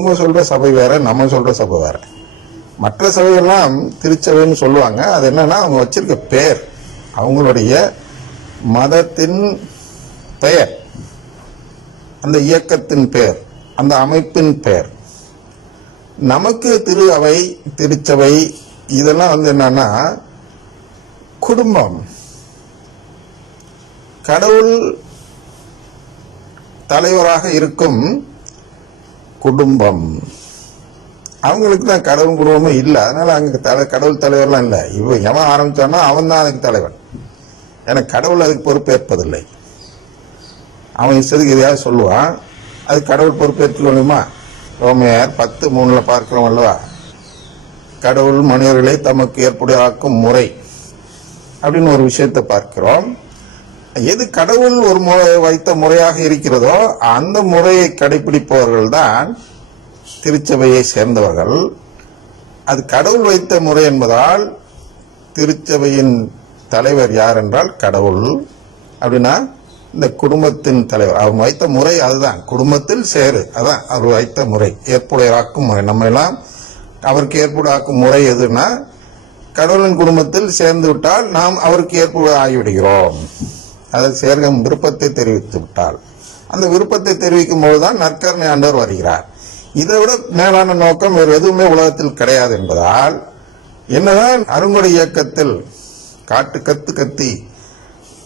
அவங்க சொல்ற சபை வேற நம்ம சொல்ற சபை வேற. மற்ற சபையெல்லாம் திருச்சபைன்னு சொல்லுவாங்க. அது என்னன்னா அவங்க வச்சிருக்க பெயர். அவங்களுடைய மதத்தின் பெயர். அந்த இயக்கத்தின் பெயர். அந்த அமைப்பின் பெயர். நமக்கு திரு அவை திருச்சபை இதெல்லாம் வந்து என்னன்னா குடும்பம். கடவுள் தலைவராக இருக்கும் குடும்பம். அவங்களுக்கு தான் கடவுள் குடும்பமும் இல்லை. அதனால அங்கே தலை கடவுள் தலைவர்லாம் இல்லை. இவன் எவன் ஆரம்பித்தானோ அவன் தான் அதுக்கு தலைவன். ஏன்னா கடவுள் அதுக்கு பொறுப்பேற்பதில்லை. அவன் இஷ்டத்துக்கு எதையாவது சொல்லுவான். அது கடவுள் பொறுப்பேற்றுக்கணுமா ரோமையார் பத்து மூணில் பார்க்கிறோம் அல்லவா? கடவுள் மனிதர்களை தமக்கு ஏற்புடையாக்கும் முறை அப்படின்னு ஒரு விஷயத்தை பார்க்கிறோம். எது கடவுள் ஒரு முறை வைத்த முறையாக இருக்கிறதோ அந்த முறையை கடைபிடிப்பவர்கள் தான் திருச்சபையை சேர்ந்தவர்கள். அது கடவுள் வைத்த முறை என்பதால் திருச்சபையின் தலைவர் யார் என்றால் கடவுள். அப்படின்னா இந்த குடும்பத்தின் தலைவர். அவர் வைத்த முறை அதுதான். குடும்பத்தில் சேரு. அதான் அவர் வைத்த முறை. ஏற்புடையராக்கும் முறை. நம்ம எல்லாம் அவருக்கு ஏற்புடாக்கும் முறை எதுனா கடவுளின் குடும்பத்தில் சேர்ந்து விட்டால் நாம் அவருக்கு ஏற்புடைய ஆகிவிடுகிறோம் அதை சேர்க்கும் விருப்பத்தை தெரிவித்து விட்டால். அந்த விருப்பத்தை தெரிவிக்கும் போதுதான் நற்கருணை ஆண்டவர் வருகிறார். இதை விட மேலான நோக்கம் வேறு எதுவுமே உலகத்தில் கிடையாது என்பதால் என்னதான் அருங்குடை இயக்கத்தில் காட்டு கத்து கத்தி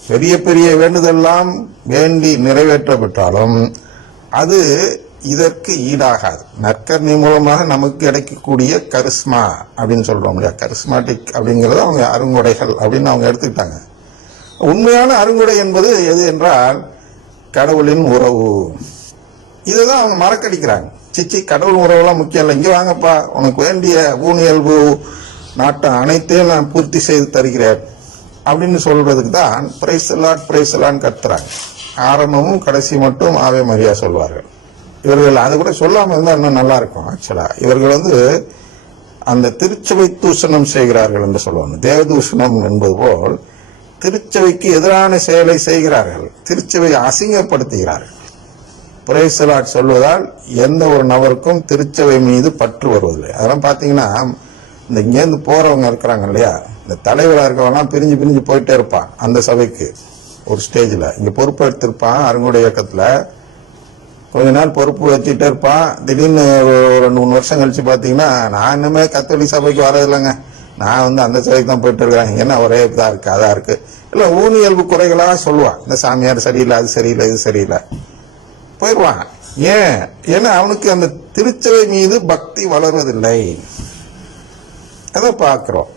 பெரிய பெரிய வேண்டுதெல்லாம் வேண்டி நிறைவேற்றப்பட்டாலும் அது இதற்கு ஈடாகாது. நற்கருணை மூலமாக நமக்கு கிடைக்கக்கூடிய கரிஸ்மா அப்படின்னு சொல்றோம் இல்லையா? கரிஸ்மாட்டிக் அப்படிங்கறது அவங்க அருங்குடைகள் அப்படின்னு அவங்க எடுத்துக்கிட்டாங்க. உண்மையான அருங்குடை என்பது எது என்றால் கடவுளின் உறவு. இதுதான் அவங்க மறக்கடிக்கிறாங்க. சிச்சி கடவுள் உறவுலாம் முக்கியம் இல்லை. இங்கே வாங்கப்பா உனக்கு வேண்டிய ஊனியல்பு நாட்டம் அனைத்தையும் நான் பூர்த்தி செய்து தருகிறேன் அப்படின்னு சொல்றதுக்கு தான் பிரைசலாட் பிரைசலான் கத்துறாங்க. ஆரம்பமும் கடைசி மட்டும் ஆவே மரியா சொல்வார்கள். இவர்கள் அது கூட சொல்லாமல் இருந்தால் இன்னும் நல்லா இருக்கும் ஆக்சுவலாக இவர்கள் வந்து அந்த திருச்சபை தூஷணம் செய்கிறார்கள் என்று சொல்லுவாங்க. தேவதூஷணம் என்பது போல் திருச்சபைக்கு எதிரான செயலை செய்கிறார்கள். திருச்சபையை அசிங்கப்படுத்துகிறார்கள். புரேசலாட் சொல்வதால் எந்த ஒரு நபருக்கும் திருச்சபை மீது பற்று வருவதில்லை. அதெல்லாம் பார்த்தீங்கன்னா இந்த இங்கேருந்து போறவங்க இருக்கிறாங்க இல்லையா? இந்த தலைவராக இருக்கவங்கலாம் பிரிஞ்சு பிரிஞ்சு போயிட்டே இருப்பான் அந்த சபைக்கு. ஒரு ஸ்டேஜில். இங்கே பொறுப்பு எடுத்திருப்பான் அருங்குடை இயக்கத்தில். கொஞ்ச நாள் பொறுப்பு வச்சுட்டே இருப்பான். திடீர்னு ஒரு ரெண்டு மூணு வருஷம் கழிச்சு பார்த்தீங்கன்னா நான் இன்னுமே கத்தோலிக் சபைக்கு வரதில்லைங்க. நான் வந்து அந்த சிலைக்கு தான் போயிட்டு இருக்கிறேன் ஏன்னா என்ன ஒரே இதாக இருக்கு அதா இருக்கு. இல்லை ஊனியல்பு குறைகளாக சொல்லுவான் இந்த சாமியார் சரியில்லை அது சரியில்லை இது சரியில்லை. போயிடுவான் ஏன்? ஏன்னா அவனுக்கு அந்த திருச்சபை மீது பக்தி வளர்வதில்லை. அதை பார்க்குறோம்.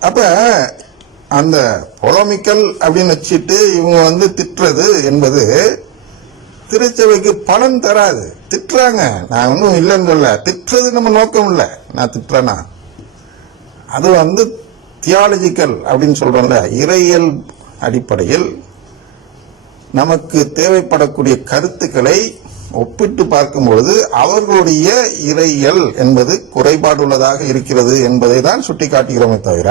அப்போ அந்த பொலமிக்கல் அப்படின்னு வச்சுட்டு இவங்க வந்து திட்டுறது என்பது திருச்சபைக்கு பலன் தராது. திட்டுறாங்க. நான் ஒன்றும் இல்லைன்னு சொல்ல திட்டுறது நம்ம நோக்கம் இல்லை. நான் திட்டுறேன்னா அது வந்து தியாலஜிக்கல் அப்படின்னு சொல்றோம்ல இறையியல் அடிப்படையில் நமக்கு தேவைப்படக்கூடிய கருத்துக்களை ஒப்பிட்டு பார்க்கும்பொழுது அவர்களுடைய இறையியல் என்பது குறைபாடுள்ளதாக இருக்கிறது என்பதை தான் சுட்டிக்காட்டுகிறோமே தவிர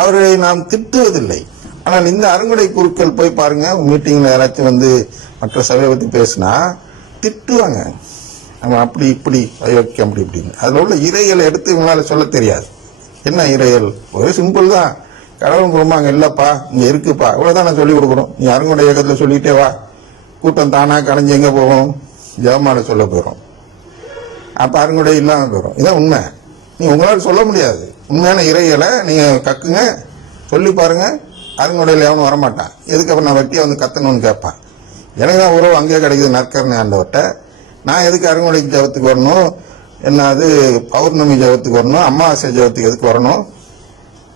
அவர்களை நாம் திட்டுவதில்லை. ஆனால் இந்த அருங்குடை குருக்கள் போய் பாருங்க மீட்டிங்ல யாராச்சும் வந்து மற்ற சபையை பத்தி பேசினா திட்டுவாங்க. நம்ம அப்படி இப்படி அயோக்கியம் அப்படி இப்படின்னு. அதுல உள்ள இறையலை எடுத்து இவங்களால சொல்ல தெரியாது. என்ன இறையல்? ஒரே சிம்பிள் தான். கடவுள் குடும்பம் அங்க இல்லப்பா இங்க இருக்குப்பா. இவ்வளவுதான் நான் சொல்லிக் கொடுக்குறோம் நீ அருங்குடை இயக்கத்துல சொல்லிட்டே வா. கூட்டம் தானா கலைஞ்சு எங்க போகும் ஜெபமால சொல்ல போயிடும் அப்ப அருங்குடை இல்லாம போயிடும் இதான் உண்மை. நீ உங்களால சொல்ல முடியாது. உண்மையான இறையலை நீங்க கக்குங்க. சொல்லி பாருங்க. அருங்குடையில எவனும் வரமாட்டான். எதுக்கு அப்புறம் நான் வெட்டியா வந்து கத்தணும்னு கேட்பான்? எனக்கு தான் உறவு அங்கேயே கிடைக்குது நற்கரணை ஆண்டவர்கிட்ட. நான் எதுக்கு அருங்குடைக்கு ஜபத்துக்கு வரணும்? என்ன அது பௌர்ணமி ஜபத்துக்கு வரணும் அமாவாசை ஜபத்துக்கு எதுக்கு வரணும்?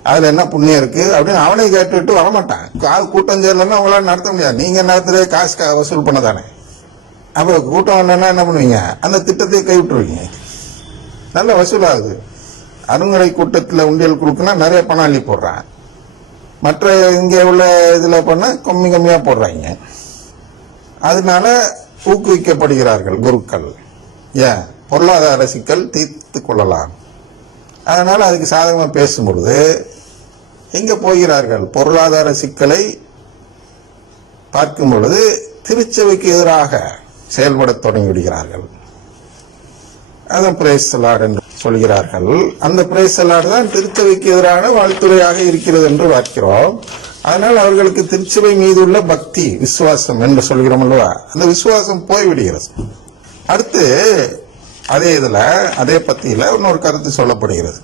அதுல என்ன புண்ணியம் இருக்கு? அப்படின்னு அவனே கேட்டுட்டு வரமாட்டான். காது கூட்டம் சேரலன்னா அவங்களால நடத்த முடியாது. நீங்க நடத்துறது காசு கா- வசூல் பண்ண தானே அப்ப கூட்டம் இல்லைன்னா என்ன பண்ணுவீங்க? அந்த திட்டத்தை கைவிட்டுருவீங்க. நல்ல வசூலாகுது. அருங்கடை கூட்டத்தில் உண்டியல் கொடுக்குன்னா நிறைய பணம் அள்ளி போடுறான். மற்ற இங்கே உள்ள இதில் பண்ணால் கம்மி கம்மியாக போடுறாங்க. அதனால ஊக்குவிக்கப்படுகிறார்கள் குருக்கள். ஏன்? பொருளாதார சிக்கல் தீர்த்து கொள்ளலாம். அதனால் அதுக்கு சாதகமாக பேசும்பொழுது எங்கே போகிறார்கள். பொருளாதார சிக்கலை பார்க்கும் பொழுது திருச்சபைக்கு எதிராக செயல்பட தொடங்கிவிடுகிறார்கள் அதான் பிரேஸ் என்று சொல்கிறார்கள். அந்த பிரேஸ் தான் திருச்சபைக்கு எதிரான வாழ்த்துறையாக இருக்கிறது என்று பார்க்கிறோம். அதனால் அவர்களுக்கு திருச்சபை மீது உள்ள பக்தி விசுவாசம் என்று சொல்கிறோம் அல்லவா? அந்த விசுவாசம் போய்விடுகிறது. அடுத்து அதே இதில் அதே பற்றியில் இன்னொரு கருத்து சொல்லப்படுகிறது.